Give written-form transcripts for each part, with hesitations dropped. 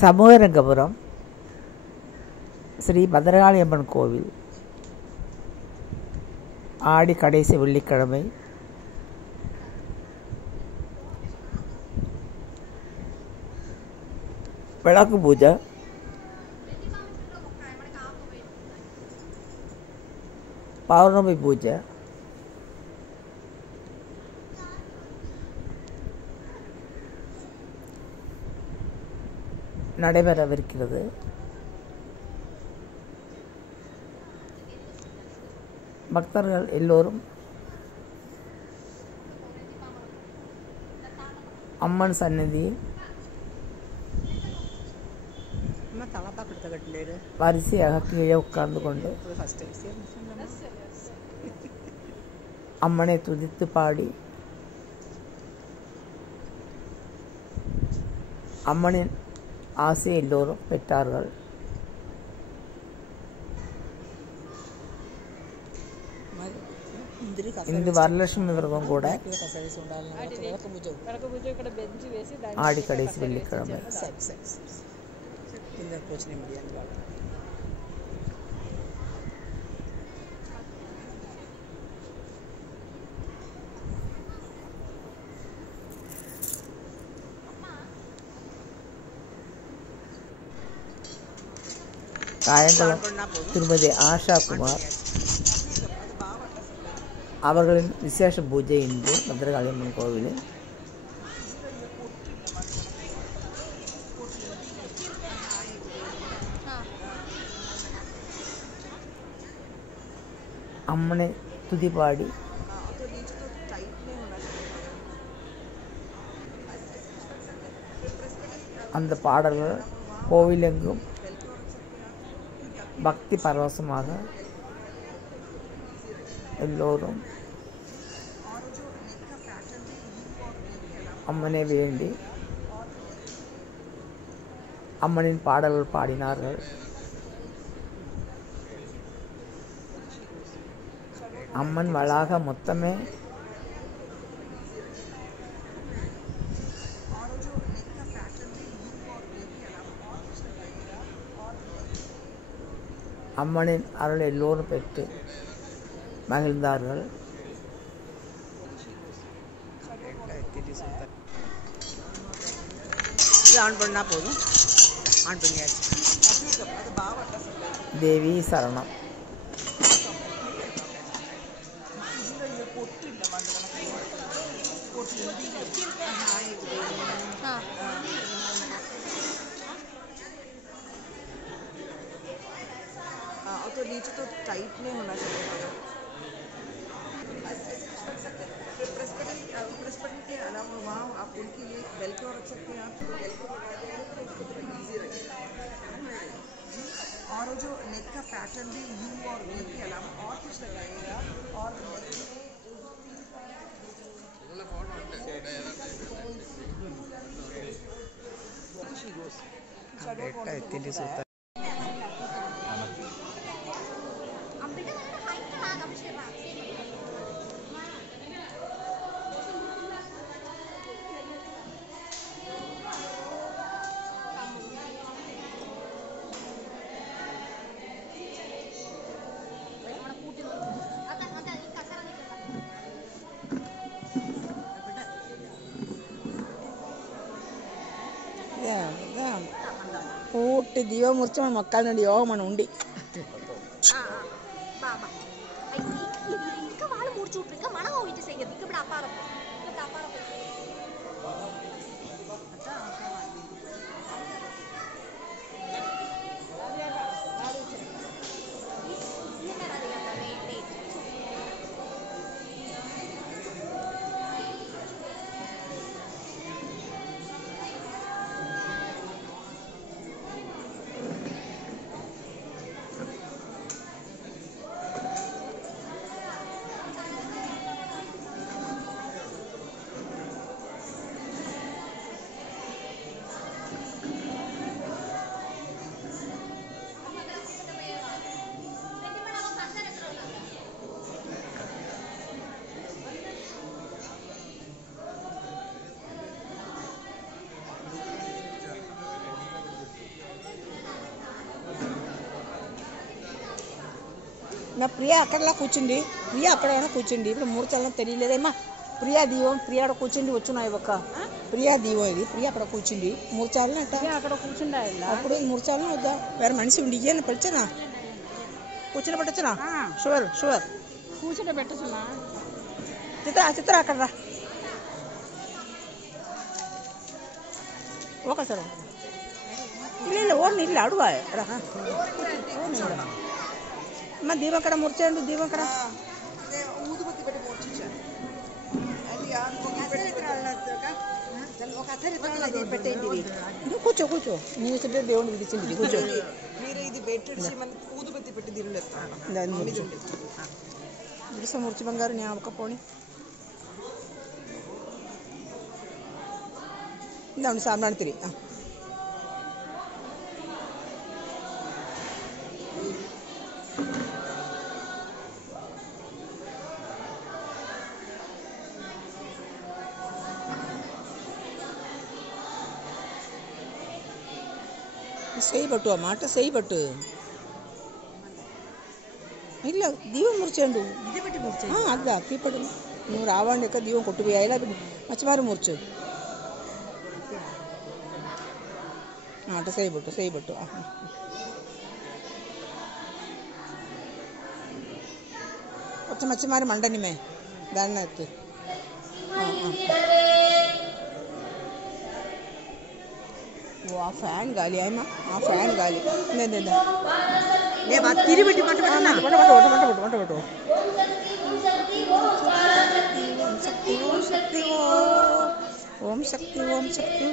சமூகரங்கபுரம் ஸ்ரீ பத்ரகாளியம்மன் கோவில் ஆடி கடைசி வெள்ளிக்கிழமை விளக்கு பூஜை, பௌர்ணமி பூஜை, நடைபெறவிருக்கிறது. பக்தர்கள் எல்லோரும் அம்மன் சன்னதியில் வரிசையாக கீழே உட்கார்ந்து கொண்டு அம்மனை துதித்து பாடி அம்மனின் ஆசை எல்லோரும் பெற்றார்கள். இந்த வரலட்சுமி விரதம் கூட ஆடி கடைசி வெள்ளிக்கிழமை. காயங்குளம் திருமதி ஆஷா குமார் அவர்களின் விசேஷ பூஜை இன்று பத்ரகாளியம்மன் கோவிலில் அம்மனை துதிபாடி அந்த பாடல்கள் கோவிலெங்கும் பக்தி பரவசமாக எல்லோரும் அம்மனை வேண்டி அம்மனின் பாடல்கள் பாடினார்கள். அம்மன் வளாக மொத்தமே அம்மனின் அருள் எல்லோரும் பெற்று மகிழ்ந்தார்கள். தேவி சரணம். तो नीचे तो टाइट नहीं होना चाहिए। प्रेस बटन के अलावा वहाँ आप उनके लिए बेल को रख सकते हैं। आप बेल को लगा देंगे तो उसको थोड़ा ईजी रहेगा। और जो नेक का पैटर्न भी यू और वी के अलावा और कुछ लगाइएगा और పూర్తి దీవమూర్తి మన మొక్కల నుండి యోగ మన ఉండి ఇంకా వాళ్ళు మూడు చూపు ఇంకా మనం ఇటు చెయ్యదు ఇప్పుడు అపారం మా ప్రియా అక్కడలా కూర్చుండి, ప్రియా అక్కడ కూర్చుండి. ఇప్పుడు మూర్చాలని తెలియలేదేమా. ప్రియా దీవం, ప్రియా అక్కడ కూర్చుండి వచ్చున్నాయి ఒక్క ప్రియా దీవం. ఇది ప్రియా అక్కడ కూర్చుండి మూర్చాలని అంట. అక్కడ కూర్చుండా అప్పుడు మూర్చాలని వద్దా వేరే మనిషి ఉండి ఇయ్యని పడిచానా కూర్చుని పెట్టచ్చునా. షువర్ షువర్ కూర్చుంటే పెట్టచ్చునా. చిత్ర అక్కడ రా. ఓకే సార్ ಇಲ್ಲ ಓನ್ ಇಲ್ಲ ಅಡುಗ అమ్మ దీవకర ముర్చేయండి. దీవకర ఊదుబత్తి పెట్టి మూర్చించాను. ఒక అథరి పెట్టేయండి. కూర్చో కూర్చో. నీవు చెప్పే దేవుడికి ఇచ్చింది కూర్చో. మీరు ఇది పెట్టేసి మన ఊదుబత్తి పెట్టి తినలేస్తాను. ముర్చి బంగారు నేను ఒక పోని ఇందాండి సామాన్ తిరిగి செய்யப்பட்டு அம்மாட்ட செய்யப்பட்டு ಇಲ್ಲ ದೀವ ಮುರ್ಚಂಡು ಅದ ಕೀಪಡು ನೀವು ರಾವಣಕ್ಕ ದೀವ ಕೊಟ್ಟು ಎಲ್ಲ ಮಚ್ಚಮಾರು ಮುರ್ಚು ಆಟ செய்யப்பட்டு కొంచెం మచ్చమారి మండని మే దాన్ని ఎత్తు ఆ ఫ్యాన్ గాలి ఏమా ఆ ఫ్యాన్ గాలి తిరిగి పట్టు ఓం శక్తి ఓం శక్తి.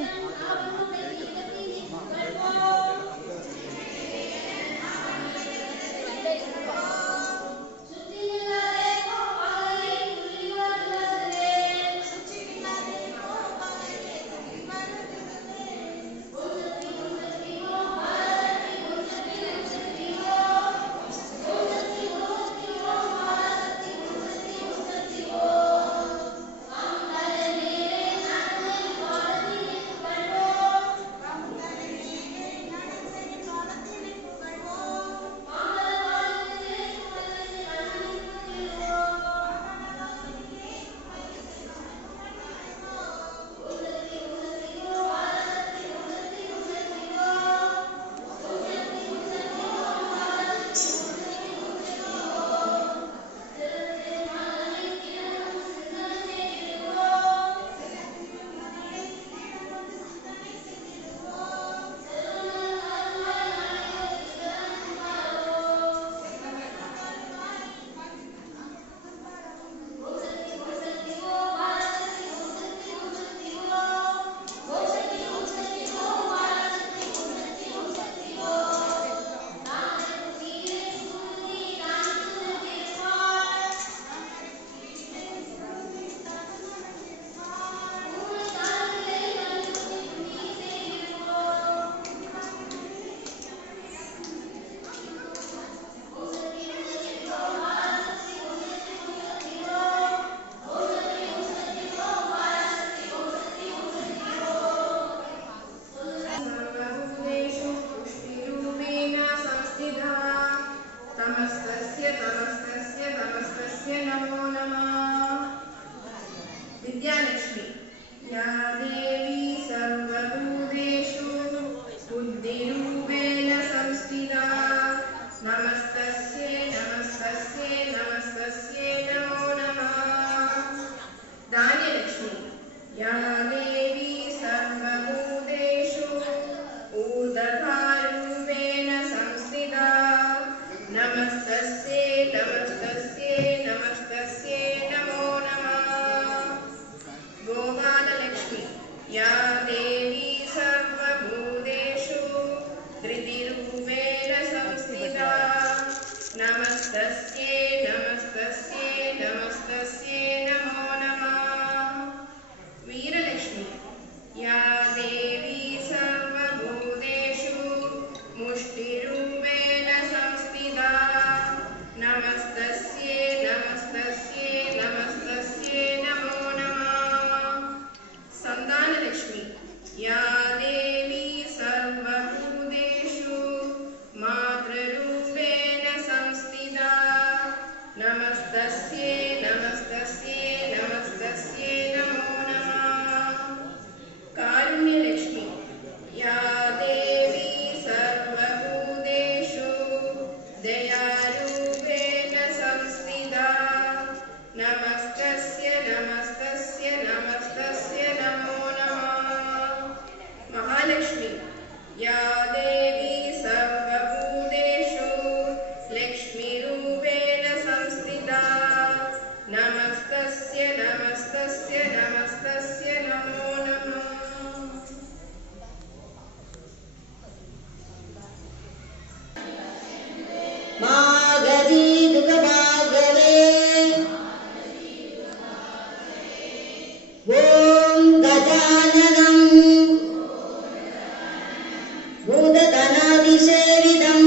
भूतगणादिसेवितं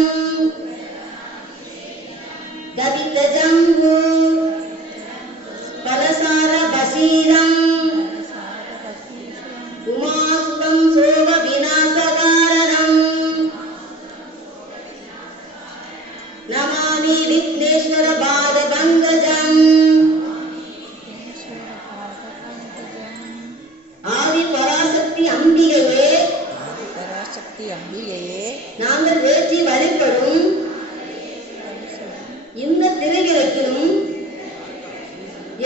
गदितजम्बू फलसारभसीरम् उमासुतं शोकविनाशकारणम् नमामि विघ्नेश्वर पादपङ्कजम् ஆதிபராசக்தி அம்பிகையே நாங்கள் ஏற்றி வழிபடும் இந்த திருவிளக்கிலும்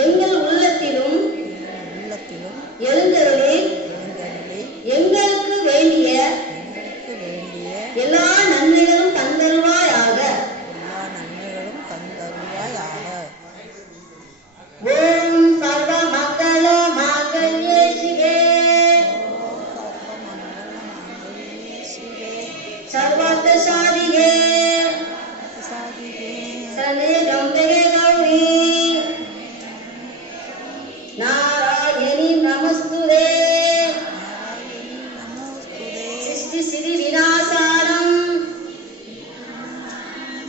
எங்கள் உள்ளத்திலும் எழுந்தருளி எங்களுக்கு வேண்டிய எல்லா நன்மைகளும் தந்தருவாயாக. ஓம் சர்வ மங்கள மாங்கல்யே சிவே सर्वार्थ साधिके शरण्ये त्र्यम्बके गौरी नारायणी नमस्तुते सृष्टि सिद्धि विनाशानं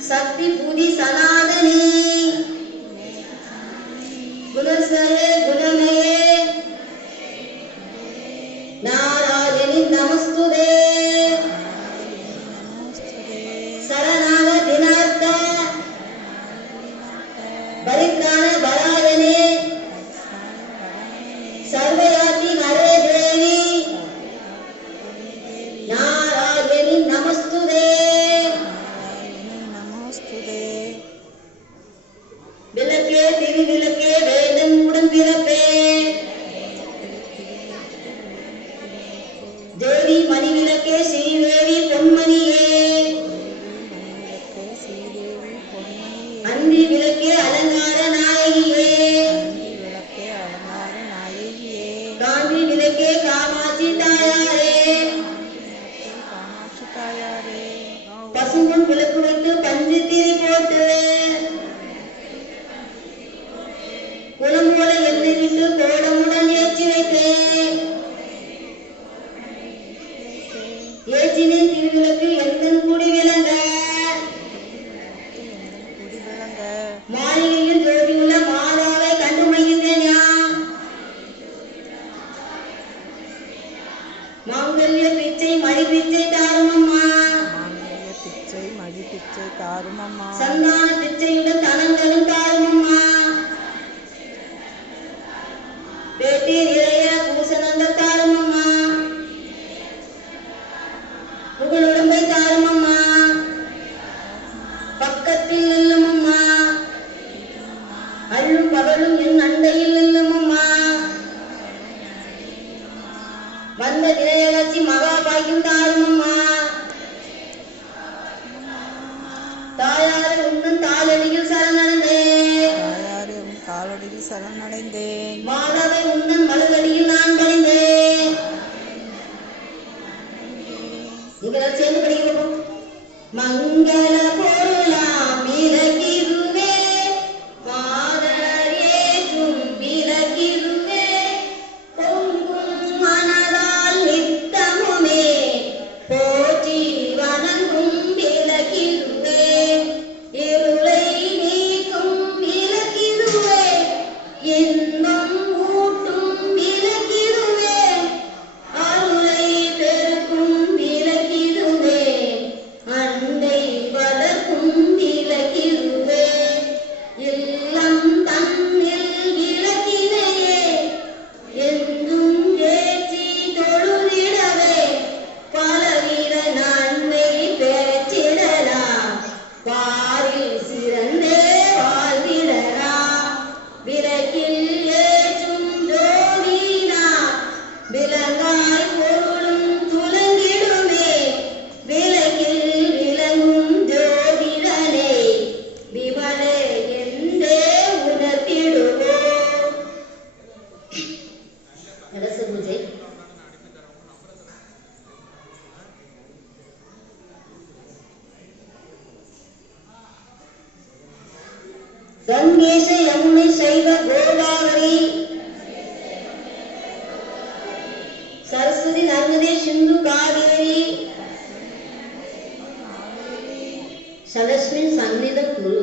शक्ति बुद्धि सनातनी गुणसये गुणमये नारायणी नमस्तुते परित्राण बरायने सर्वयाति हरे देवी नारायणी नमस्तुते विलके तिरुविलके वेदम उड़न पिरपे देवी मणि विलके श्रीदेवी பொன்மணியே அந்தி விளக்கே அலங்கார நாயகியே காந்தி விளக்கே காமாட்சி தாயாரே பசும்பொன் விளக்கு வைத்து பஞ்சு திரி போட்டு குளம் போல எண்ணெய் விட்டு கோடமுடன் ஏற்றி வைத்தேன். ஏற்றினேன் திருவிளக்கு எந்தன் குடி விளங்க மாளிகையில் ஜோதியுள்ள மாதாவை கண்டு மகிழ்ந்தேன். மாங்கல்ய பிச்சை மடி பிச்சை தாருமம்மா சந்தான பிச்சையுடன் தனங்களும் தாருமம்மா பேட்டி நிறைய பூசணந்த தாருமம்மா புகழுடம்பை தாருமம்மா பக்கத்தில் நில்லுமம்மா அள்ளும் பகலும் என் அண்டையில் நில்லுமம்மா வந்த விஜயலட்சுமி மகாபாகியம் தாருமம்மா தாயாரை உன்னன் தாளடியில் சரணடைந்தேன் மாதாவை உன்னன் மலரடியில் நான் பணிந்தேன். நீங்க சேர்ந்து படிக்கிறோம். மங்கள பொருளாம் விளக்கிருவே மாதரேற்றும் விளக்கிருவே பொங்கும் மனதால் நித்தமுமே போற்றி வணங்கும் விளக்கிருவே இருளை நீக்கும் விளக்கிருவே இன்பம் ஊட்டும் விளக்கிருவே அருளை பெருக்கும் விளக்கிருவே அண்டை வளர்க்கும் விளக்கிருவே இல்லம் தன்னில் விளக்கினையே என்றும் ஏற்றி தொழுதிடவே பலவித நன்மை பெற்றிடலாம் பாரில் சிறந்தே வாழ்ந்திடலாம் விளக்கில் ஏற்றும் ஜோதினா விலங்காய் பொருளும் துலங்கிடுமே விளக்கில் விளங்கும் ஜோதிடனே விமலே என்றே உணர்த்திடுவோம். கலச பூஜை. கங்கேச யமுனை சைவ கோதாவரி சரஸ்வதி நர்மதே சிந்து காவேரி सदस्मिन् सन्निधं कुरु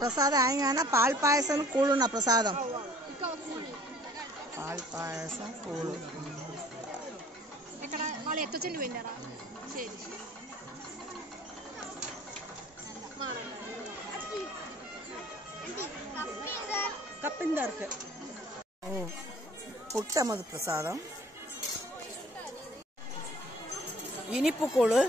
प्रसाद आएगा ना पाल पायसम कूलू ना प्रसादम पाल पायसम कूलू ఇక్కడ వాళ్ళు ఎత్తొచ్చండి పోయినారా సరే கப்பிந்தா இருக்கு ஓ புட்டமது பிரசாதம் இனிப்பு கூழு